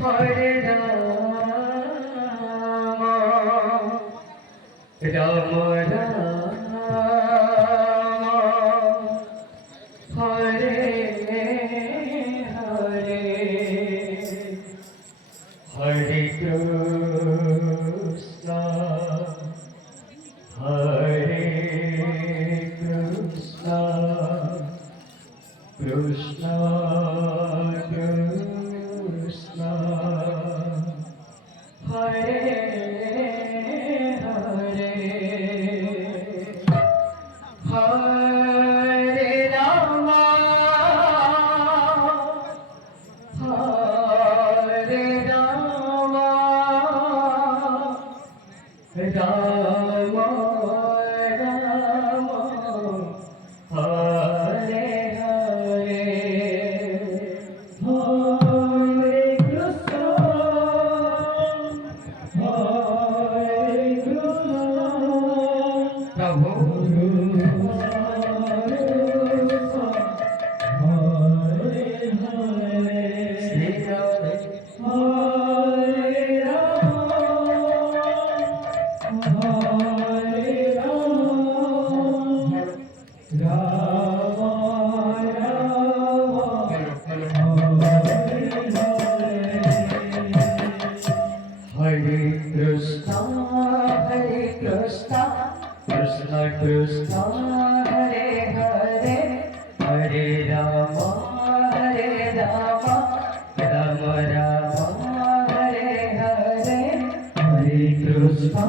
Hare Rama Hare Hare Hare Krishna Hare Krishna Krishna Krishna Hare Hare Hare Rama Hare Rama Rama Rama Hare Hare Hare Krishna Hare Krishna Prabhu Krishna Krishna Hare Hare Hare Rama Hare Rama Rama Rama Hare Hare Hare Krishna